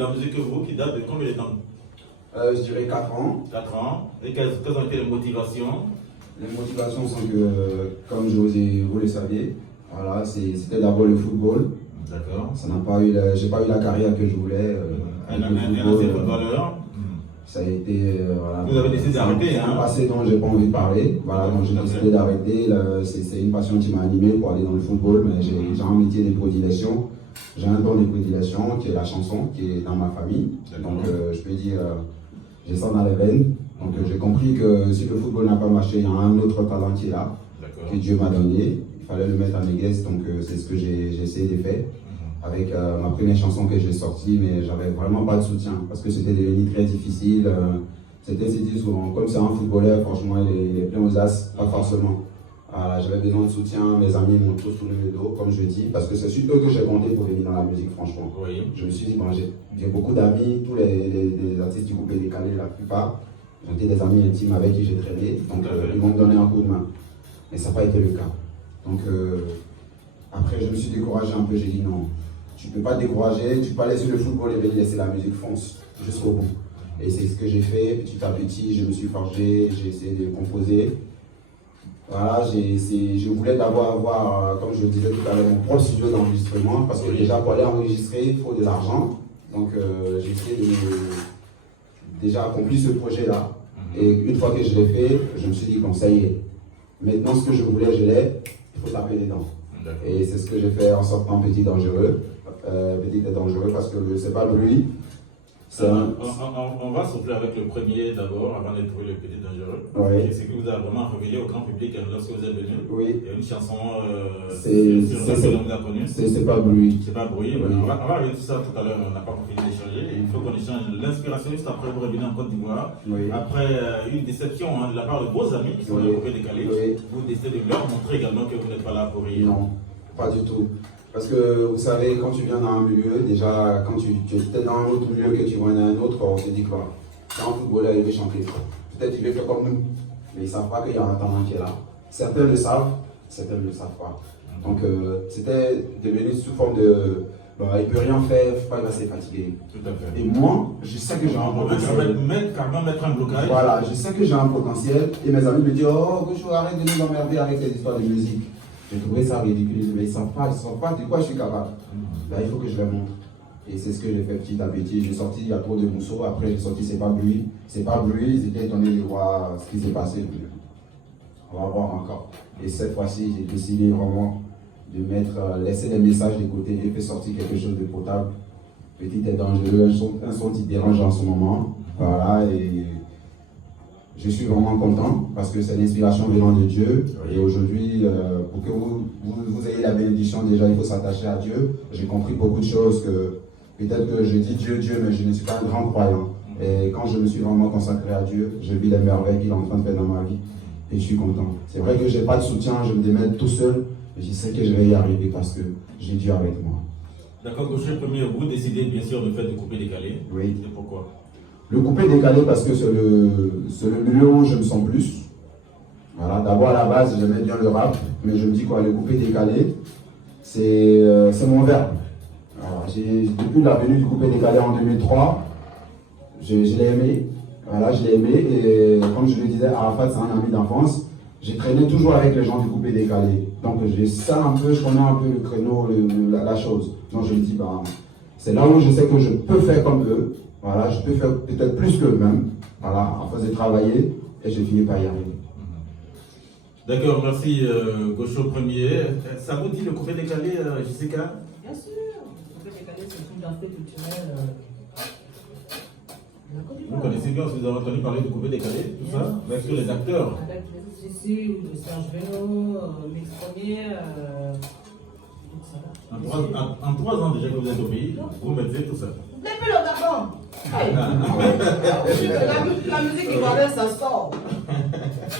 la musique que vous, qui date de combien de temps? Je dirais 4 ans. 4 ans. Et quelles ont été les motivations? Les motivations sont que, comme vous le saviez, voilà, c'était d'abord le football. D'accord. J'ai pas eu la carrière que je voulais. Un ancien footballeur. Ça a été. Voilà, vous avez décidé d'arrêter, hein? C'est un passé dont j'ai pas envie de parler. Voilà, donc j'ai décidé d'arrêter. C'est une passion qui m'a animé pour aller dans le football, mais j'ai un métier de prédilection. J'ai un don de prédilection qui est la chanson, qui est dans ma famille. Donc je peux dire, j'ai ça dans les veines. Donc j'ai compris que si le football n'a pas marché, il y a un autre talent qui est là, que Dieu m'a donné. Il fallait le mettre en église, donc c'est ce que j'ai essayé de faire. Avec ma première chanson que j'ai sortie, mais j'avais vraiment pas de soutien parce que c'était devenu très difficile. C'était souvent, comme c'est un footballeur, franchement, il est plein aux as, pas forcément. J'avais besoin de soutien, mes amis m'ont tous tourné le dos, comme je dis, parce que c'est sur eux que j'ai compté pour venir dans la musique, franchement. Oui. Je me suis dit, bon, j'ai beaucoup d'amis, tous les artistes du groupe décalé, la plupart, ont été des amis intimes avec qui j'ai traîné, donc ils m'ont donné un coup de main. Mais ça n'a pas été le cas. Donc après, je me suis découragé un peu, j'ai dit non. Tu ne peux pas te décourager, tu ne peux pas laisser le football et venir laisser la musique, fonce jusqu'au bout. Et c'est ce que j'ai fait, petit à petit, je me suis forgé, j'ai essayé de composer. Voilà, je voulais d'abord avoir, comme je le disais tout à l'heure, mon propre studio d'enregistrement, parce que déjà pour aller enregistrer, il faut de l'argent. Donc j'ai essayé de déjà accomplir ce projet-là. Et une fois que je l'ai fait, je me suis dit, bon, ça y est, maintenant ce que je voulais, je l'ai, il faut taper dedans. Et c'est ce que j'ai fait en sortant Petit Dangereux. Petit et Dangereux parce que c'est pas lui. On va souffler avec le premier d'abord, avant de trouver le Petit Dangereux. Oui. C'est que vous avez vraiment révélé au grand public lorsque vous êtes venu. Oui. Il y a une chanson c'est qu'on vous a connue. C'est pas bruit. C'est pas bruit. Oui. On va regarder tout ça tout à l'heure, on n'a pas fini d'échanger. Il faut qu'on échange l'inspiration juste après vous revenez en Côte d'Ivoire. Oui. Après une déception de la part de vos amis qui sont dans le Coupé Décalé. Oui. Vous décidez de leur montrer également que vous n'êtes pas là pour rire. Non, pas du tout. Parce que vous savez, quand tu viens dans un milieu, déjà, quand tu es dans un autre milieu que tu vois dans un autre, on se dit quoi? C'est un footballeur, il veut chanter. Peut-être qu'il veut faire comme nous, mais ils ne savent pas qu'il y a un talent qui est là. Certains le savent, certains ne le savent pas. Donc c'était devenu sous forme de. Il ne peut rien faire, il va se fatiguer. Tout à fait. Et moi, je sais que j'ai un potentiel. Carrément mettre un blocage. Voilà, je sais que j'ai un potentiel. Et mes amis me disent, oh, Gaucho, arrête de nous emmerder avec les histoires de musique. J'ai trouvé ça ridicule, mais ils ne savent pas de quoi je suis capable. Là, il faut que je les montre. Et c'est ce que j'ai fait petit à petit. J'ai sorti, il y a trop de morceaux. Après, j'ai sorti, c'est pas bruit. C'est pas bruit. Ils étaient étonnés de voir ce qui s'est passé. On va voir encore. Et cette fois-ci, j'ai décidé vraiment de laisser les messages de côté. J'ai fait sortir quelque chose de potable. Petit et dangereux, un son qui dérange en ce moment. Voilà, et je suis vraiment content parce que c'est l'inspiration venant de Dieu. Et aujourd'hui, pour que vous ayez la bénédiction, déjà, il faut s'attacher à Dieu. J'ai compris beaucoup de choses que peut-être que je dis Dieu, Dieu, mais je ne suis pas un grand croyant. Et quand je me suis vraiment consacré à Dieu, je vis les merveilles qu'il est en train de faire dans ma vie. Et je suis content. C'est vrai que je n'ai pas de soutien, je me démène tout seul, mais je sais que je vais y arriver parce que j'ai Dieu avec moi. D'accord, Gaucho, premier, vous décidez bien sûr de faire de couper décalé. Oui. C'est pourquoi? Le coupé décalé parce que c'est le milieu où je me sens plus. Voilà, d'abord à la base, j'aimais bien le rap, mais je me dis quoi, le coupé décalé, c'est mon verbe. Depuis la venue du coupé décalé en 2003, je l'ai aimé. Voilà, je l'ai aimé et comme je le disais, Arafat, c'est un ami d'enfance. J'ai traîné toujours avec les gens du coupé décalé. Donc je sais un peu, je connais un peu le créneau, la chose. Donc je me dis, c'est là où je sais que je peux faire comme eux. Voilà, je peux faire peut-être plus qu'eux-mêmes. Voilà, en faisant travailler et je finis par y arriver. D'accord, merci Gaucho premier. Ça vous dit le coupé décalé, Jessica? Bien sûr, le coupé décalé, c'est une danse culturelle. Vous connaissez bien, vous avez entendu parler du coupé décalé, tout ça? Avec tous les acteurs. Avec les issus de Serge Vélo, Mix Premier. En 3 ans déjà que vous êtes au pays, vous maîtrisez tout ça. Depuis le Gabon. La musique ivoirienne, ça sort.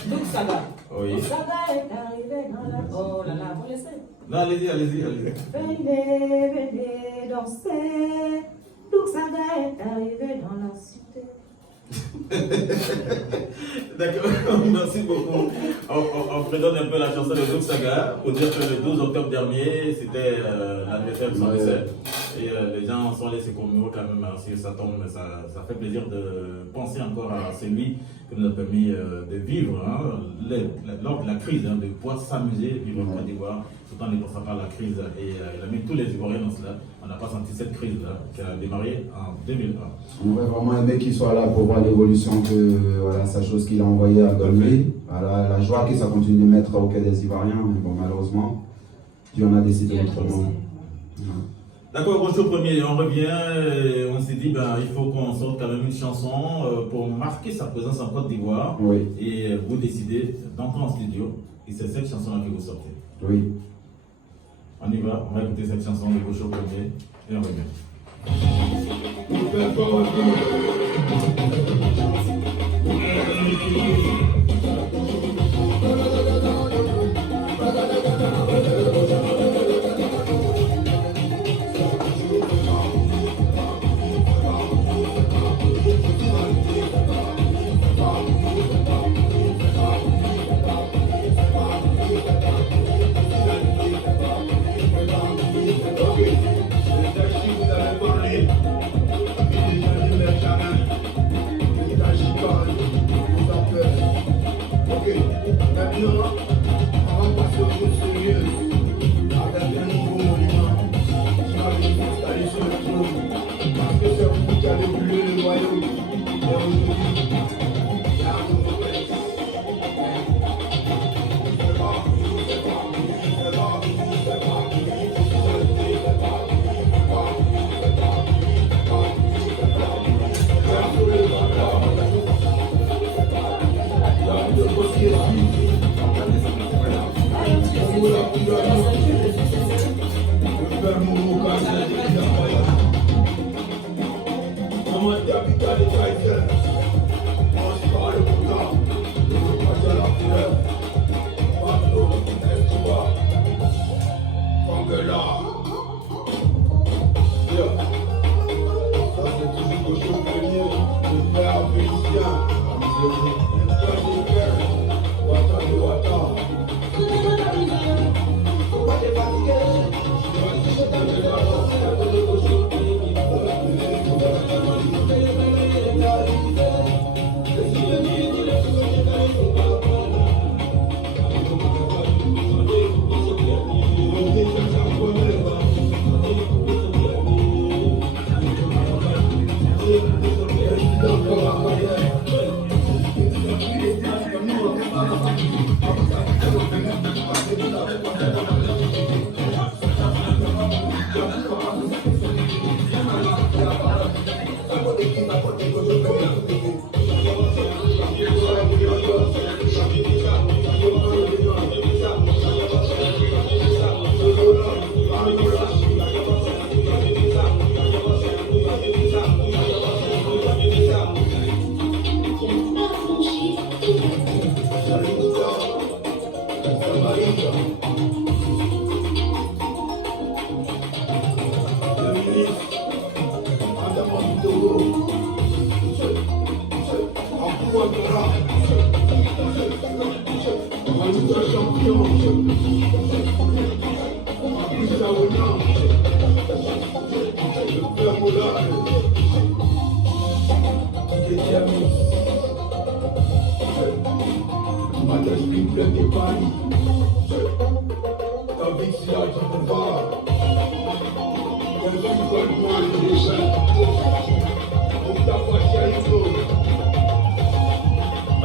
Donc ça va. Oui. Saga est arrivé dans la. Oh là là, vous laissez. Non, allez-y. Venez danser. Donc Saga est arrivé dans la cité. D'accord, merci beaucoup. On présente un peu la chanson de Zouk Saga pour dire que le 12 octobre dernier, c'était l'anniversaire de son décès. Et les gens sont allés se commémorer quand même sur sa tombe. Ça fait plaisir de penser encore à celui qui nous a permis de vivre lors de la crise, de pouvoir s'amuser, vivre en Côte d'Ivoire, tout en ne passant par la crise. Et il a mis tous les Ivoiriens dans cela. On n'a pas senti cette crise-là qui a démarré en 2001. On aurait vraiment aimé qu'il soit là pour voir l'évolution que voilà, sa chose qu'il a envoyée à Dolly. Voilà, la joie que ça continue de mettre au cœur des Ivoiriens, mais bon, malheureusement, Dieu en a décidé autrement. D'accord, Gaucho Premier, on revient et on s'est dit il faut qu'on sorte quand même une chanson pour marquer sa présence en Côte d'Ivoire. Oui. Et vous décidez d'entrer en studio et c'est cette chanson-là que vous sortez. Oui. On y va, on va écouter cette chanson de Gaucho Premier et on revient.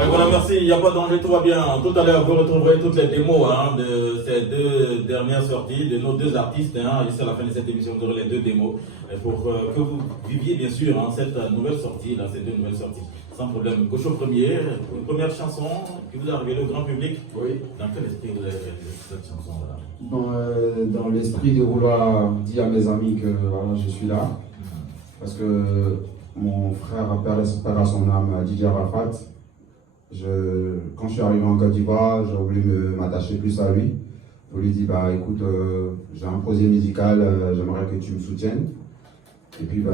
Voilà, merci, il n'y a pas de danger, tout va bien. Tout à l'heure, vous retrouverez toutes les démos de ces deux dernières sorties, de nos deux artistes. Ici, à la fin de cette émission, vous aurez les deux démos pour que vous viviez bien sûr cette nouvelle sortie, ces deux nouvelles sorties, sans problème. Gaucho Premier, une première chanson qui vous a révélé au grand public. Oui. Dans quel esprit vous avez fait cette chanson-là? Dans l'esprit de vouloir dire à mes amis que voilà, je suis là. Parce que mon frère a perdu à son âme, Didier Arafat. Quand je suis arrivé en Côte d'Ivoire, j'ai voulu m'attacher plus à lui. Je lui ai dit, écoute, j'ai un projet musical, j'aimerais que tu me soutiennes. Et puis,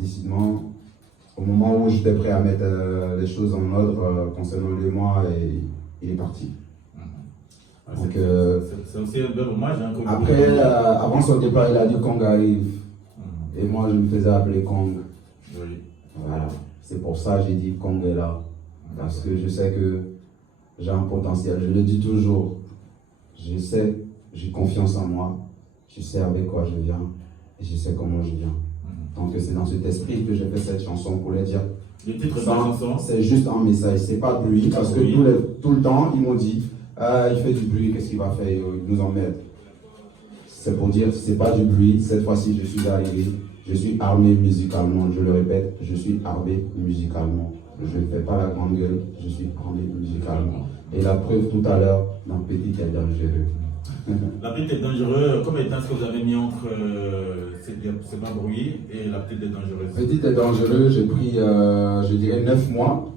décidément, au moment où j'étais prêt à mettre les choses en ordre concernant lui et moi, et il est parti. Donc, c'est aussi un bel hommage. Hein, après, avant son départ, il a dit Kong arrive. Et moi, je me faisais appeler Kong. Oui. Voilà. C'est pour ça que j'ai dit Kong est là. Parce que je sais que j'ai un potentiel. Je le dis toujours. Je sais, j'ai confiance en moi. Je sais avec quoi je viens. Et je sais comment je viens. Donc, c'est dans cet esprit que j'ai fait cette chanson pour les dire. Le titre de la chanson, c'est juste un message. C'est pas de bruit. Parce que tout le temps, ils m'ont dit il fait du bruit, qu'est-ce qu'il va faire? Il nous emmène. C'est pour dire, c'est pas du bruit. Cette fois-ci, je suis arrivé. Je suis armé musicalement. Je le répète, je suis armé musicalement. Je ne fais pas la grande gueule, je suis armé musicalement. Et la preuve tout à l'heure, dans Petit et dangereux. La petite est dangereuse. Combien de temps est-ce que vous avez mis entre c'est pas bruit et la petite est dangereuse? Petite et dangereux, j'ai pris, je dirais, 9 mois,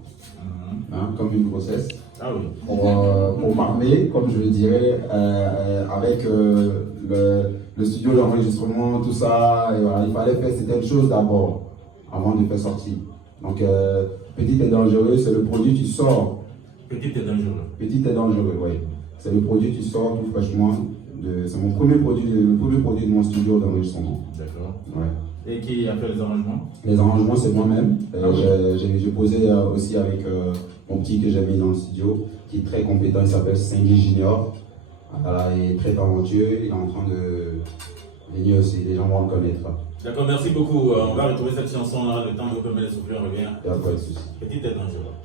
comme une grossesse. Ah oui. Pour m'armer, comme je le dirais, avec le studio d'enregistrement, tout ça. Et voilà, il fallait faire certaines choses d'abord, avant de faire sortir. Donc, Petite et dangereux, c'est le produit qui sort. Petite et dangereux. Petite et dangereux, oui. C'est le produit qui sort tout fraîchement. C'est mon premier produit, le premier produit de mon studio d'enregistrement. D'accord. Ouais. Et qui a fait les arrangements? Les arrangements, c'est moi-même. Oui. J'ai posé aussi avec mon petit que j'ai mis dans le studio, qui est très compétent, il s'appelle Cindy Junior. Voilà, il est très talentueux, il est en train de venir aussi, les gens vont le connaître. D'accord, merci beaucoup. On va retrouver cette chanson-là, le temps de vous permettre de souffler, on revient. Il n'y a pas de souci. Petite et dangereuse.